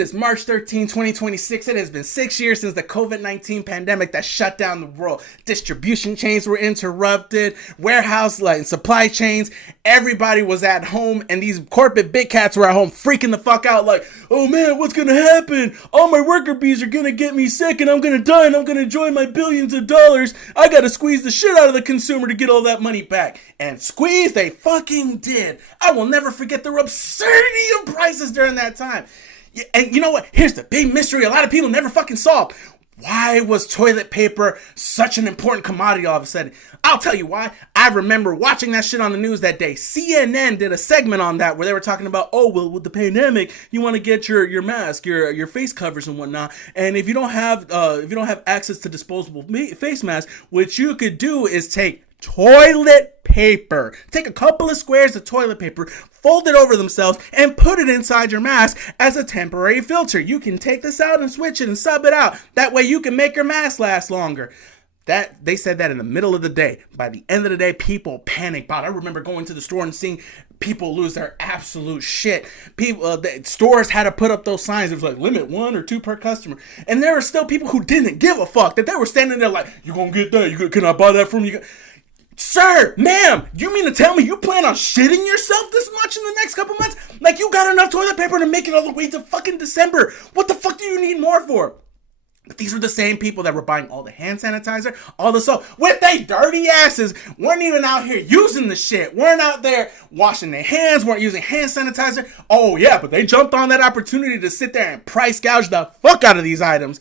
It's March 13, 2026. It has been 6 years since the COVID-19 pandemic that shut down the world. Distribution chains were interrupted, warehouse like supply chains. Everybody was at home, and these corporate big cats were at home freaking the fuck out like, oh man, what's gonna happen? All my worker bees are gonna get me sick and I'm gonna die and I'm gonna enjoy my billions of dollars. I gotta squeeze the shit out of the consumer to get all that money back. And squeeze they fucking did. I will never forget the absurdity of prices during that time. And you know what? Here's the big mystery a lot of people never fucking solved. Why was toilet paper such an important commodity all of a sudden? I'll tell you why. I remember watching that shit on the news that day. CNN did a segment on that where they were talking about, oh, well, with the pandemic, you want to get your mask, your face covers and whatnot. And if you don't have access to disposable face masks, what you could do is take toilet paper. Take a couple of squares of toilet paper, fold it over themselves, and put it inside your mask as a temporary filter. You can take this out and switch it and sub it out. That way you can make your mask last longer. That they said that in the middle of the day. By the end of the day, people panic bought. I remember going to the store and seeing people lose their absolute shit. People, the stores had to put up those signs. It was like limit 1 or 2 per customer, and there were still people who didn't give a fuck. That they were standing there like, "You gonna get that? Can I buy that from you?" Sir, ma'am, you mean to tell me you plan on shitting yourself this much in the next couple months? Like you got enough toilet paper to make it all the way to fucking December. What the fuck do you need more for? But these were the same people that were buying all the hand sanitizer, all the soap, with they dirty asses, weren't even out here using the shit, weren't out there washing their hands, weren't using hand sanitizer. Oh yeah, but they jumped on that opportunity to sit there and price gouge the fuck out of these items.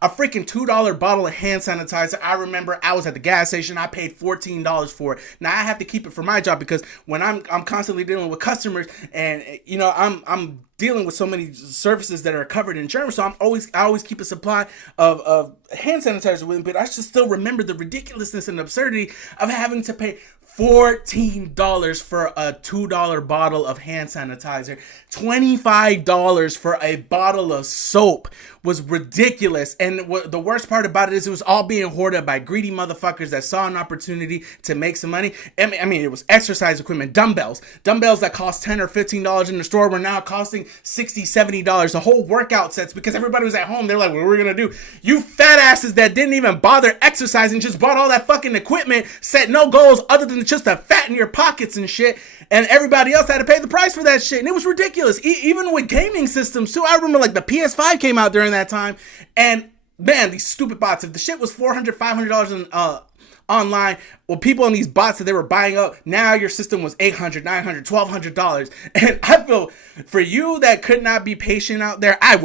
A freaking $2 bottle of hand sanitizer. I remember I was at the gas station. I paid $14 for it. Now I have to keep it for my job because when I'm constantly dealing with customers, and you know I'm dealing with so many services that are covered in insurance, so I always keep a supply of hand sanitizer with me. But I should still remember the ridiculousness and absurdity of having to pay $14 for a $2 bottle of hand sanitizer. $25 for a bottle of soap was ridiculous. And the worst part about it is it was all being hoarded by greedy motherfuckers that saw an opportunity to make some money. I mean, it was exercise equipment, dumbbells that cost $10 or $15 in the store were now costing $60, $70. The whole workout sets, because everybody was at home. They're like, what are we gonna do? You fat asses that didn't even bother exercising, just bought all that fucking equipment, set no goals other than just to fatten your pockets and shit, and everybody else had to pay the price for that shit, and it was ridiculous. Even with gaming systems too. I remember like the PS5 came out during that time, and man, these stupid bots, if the shit was $400, $500 online, well, people on these bots that they were buying up, now your system was $800, $900, $1,200. And I feel for you that could not be patient out there, I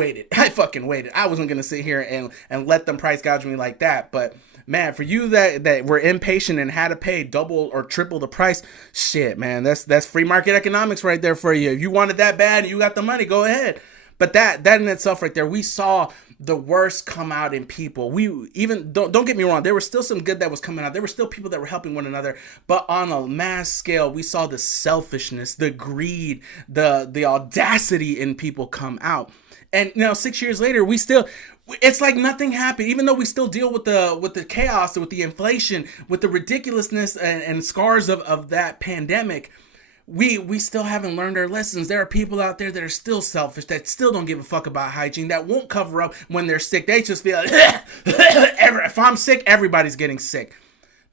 fucking waited. I wasn't gonna sit here and let them price gouge me like that. But man, for you that were impatient and had to pay double or triple the price, shit, man, that's free market economics right there for you. If you wanted that bad and you got the money, go ahead. But that in itself right there, we saw the worst come out in people. We even don't get me wrong, there was still some good that was coming out. There were still people that were helping one another, but on a mass scale, we saw the selfishness, the greed, the audacity in people come out. And you know, 6 years later, it's like nothing happened. Even though we still deal with the chaos, with the inflation, with the ridiculousness and scars of that pandemic, we still haven't learned our lessons. There are people out there that are still selfish, that still don't give a fuck about hygiene, that won't cover up when they're sick. They just feel like, if I'm sick, everybody's getting sick.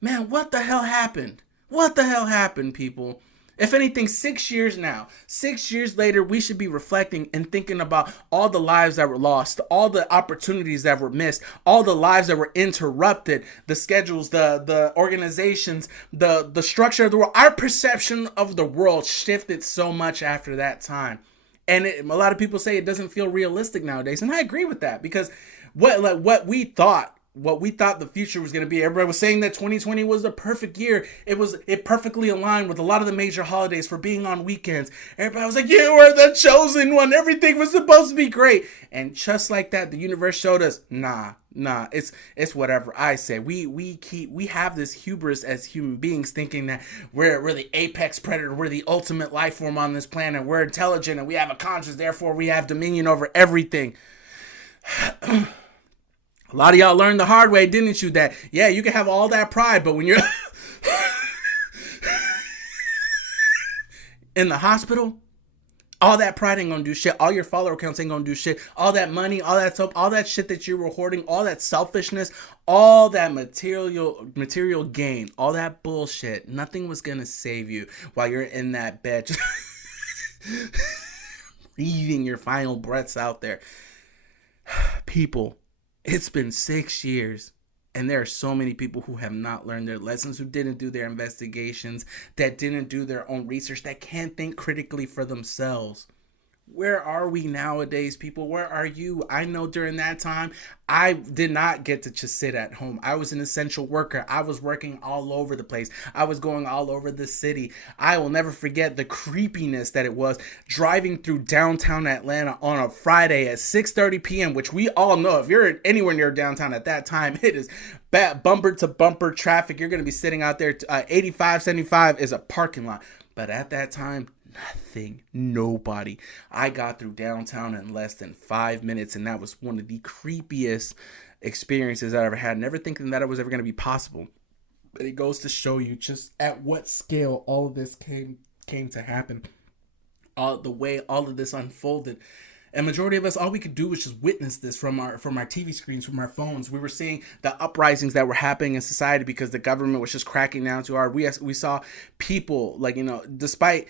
Man, what the hell happened? What the hell happened, people? If anything, 6 years now, 6 years later, we should be reflecting and thinking about all the lives that were lost, all the opportunities that were missed, all the lives that were interrupted, the schedules, the organizations, the structure of the world. Our perception of the world shifted so much after that time. And a lot of people say it doesn't feel realistic nowadays. And I agree with that, because what we thought the future was going to be. Everybody was saying that 2020 was the perfect year. It perfectly aligned with a lot of the major holidays for being on weekends. Everybody was like, you were the chosen one. Everything was supposed to be great. And just like that, the universe showed us, nah, it's whatever I say. We have this hubris as human beings, thinking that we're the apex predator, we're the ultimate life form on this planet, we're intelligent and we have a conscience, therefore we have dominion over everything. A lot of y'all learned the hard way, didn't you? That, yeah, you can have all that pride, but when you're in the hospital, All that pride ain't gonna do shit. All your follower counts ain't gonna do shit. All that money, all that soap, all that shit that you were hoarding, all that selfishness, all that material gain, all that bullshit, nothing was gonna save you while you're in that bed just breathing your final breaths out there. People, it's been 6 years. And there are so many people who have not learned their lessons, who didn't do their investigations, that didn't do their own research, that can't think critically for themselves. Where are we nowadays, people? Where are you? I know during that time, I did not get to just sit at home. I was an essential worker. I was working all over the place. I was going all over the city. I will never forget the creepiness that it was driving through downtown Atlanta on a Friday at 6:30 p.m., which we all know, if you're anywhere near downtown at that time, it is bumper to bumper traffic. You're going to be sitting out there. 85, 75 is a parking lot. But at that time, nothing, nobody. I got through downtown in less than 5 minutes, and that was one of the creepiest experiences I ever had. Never thinking that it was ever going to be possible. But it goes to show you just at what scale all of this came to happen. The way all of this unfolded. And majority of us, all we could do was just witness this from our TV screens, from our phones. We were seeing the uprisings that were happening in society because the government was just cracking down too hard. We saw people, like, despite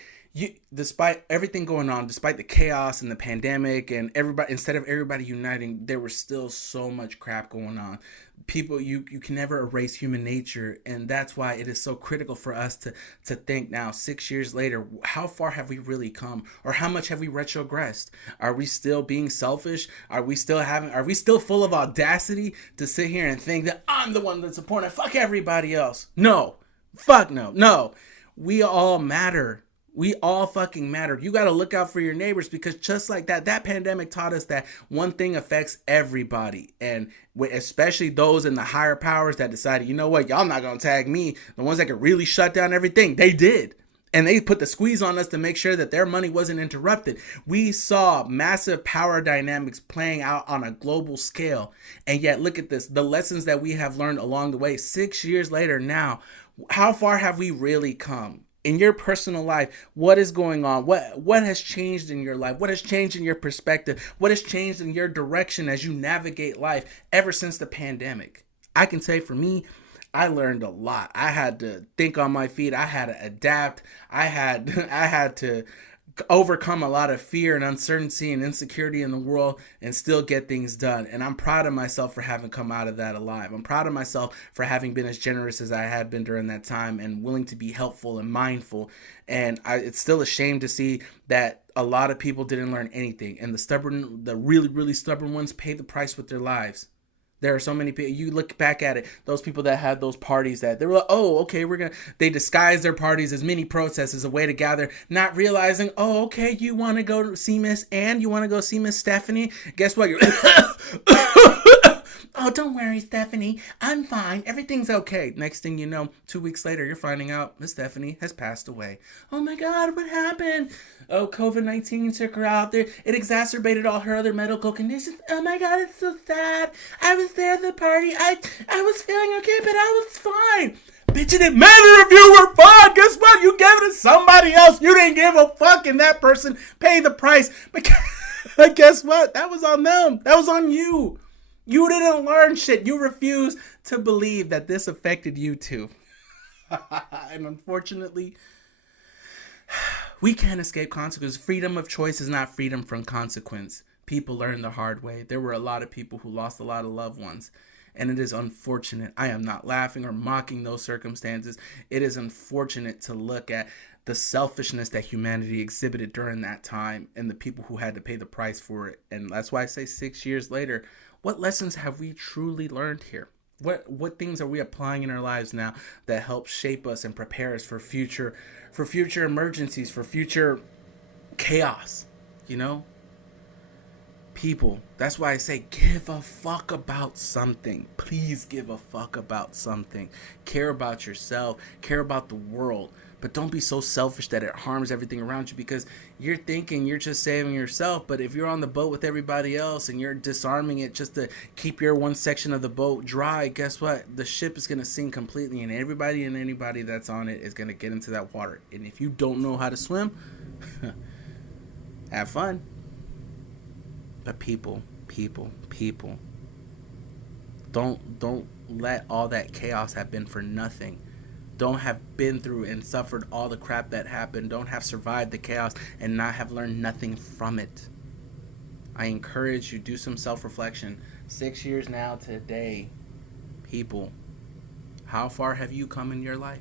everything going on, despite the chaos and the pandemic and everybody, instead of everybody uniting, there was still so much crap going on. People, you can never erase human nature, and that's why it is so critical for us to think now, 6 years later, how far have we really come, or how much have we retrogressed? Are we still being selfish? Are we still full of audacity to sit here and think that I'm the one that's important? Fuck everybody else. No, fuck no. We all matter. We all fucking matter. You got to look out for your neighbors, because just like that pandemic taught us that one thing affects everybody. And especially those in the higher powers that decided, you know what, y'all not going to tag me. The ones that could really shut down everything, they did. And they put the squeeze on us to make sure that their money wasn't interrupted. We saw massive power dynamics playing out on a global scale. And yet, look at this. The lessons that we have learned along the way, 6 years later now, how far have we really come? In your personal life, what is going on? What has changed in your life? What has changed in your perspective? What has changed in your direction as you navigate life ever since the pandemic? I can say for me, I learned a lot. I had to think on my feet. I had to adapt. I had to overcome a lot of fear and uncertainty and insecurity in the world and still get things done. And I'm proud of myself for having come out of that alive. I'm proud of myself for having been as generous as I had been during that time and willing to be helpful and mindful. And it's still a shame to see that a lot of people didn't learn anything. And the really, really stubborn ones pay the price with their lives. There are so many people, you look back at it, those people that had those parties that they were like, oh, okay, they disguise their parties as mini protests as a way to gather, not realizing, oh, okay, you want to go see Miss Ann? You want to go see Miss Stephanie? Guess what? You're oh, don't worry, Stephanie. I'm fine. Everything's okay. Next thing you know, 2 weeks later, you're finding out Miss Stephanie has passed away. Oh my God, what happened? Oh, COVID-19 took her out there. It exacerbated all her other medical conditions. Oh my God, it's so sad. I was there at the party. I was feeling okay, but I was fine. Bitch, it didn't matter if you were fine. Guess what? You gave it to somebody else. You didn't give a fuck, and that person paid the price. But guess what? That was on them. That was on you. You didn't learn shit. You refused to believe that this affected you too. And unfortunately, we can't escape consequences. Freedom of choice is not freedom from consequence. People learn the hard way. There were a lot of people who lost a lot of loved ones. And it is unfortunate. I am not laughing or mocking those circumstances. It is unfortunate to look at the selfishness that humanity exhibited during that time and the people who had to pay the price for it. And that's why I say 6 years later, what lessons have we truly learned here? What things are we applying in our lives now that help shape us and prepare us for future emergencies, for future chaos, People, that's why I say give a fuck about something. Please give a fuck about something. Care about yourself, care about the world, but don't be so selfish that it harms everything around you, because you're thinking you're just saving yourself, but if you're on the boat with everybody else and you're disarming it just to keep your one section of the boat dry, guess what? The ship is going to sink completely, and everybody and anybody that's on it is going to get into that water. And if you don't know how to swim, Have fun. But people, don't let all that chaos have been for nothing. Don't have been through and suffered all the crap that happened. Don't have survived the chaos and not have learned nothing from it. I encourage you, do some self-reflection. 6 years now today, people, how far have you come in your life?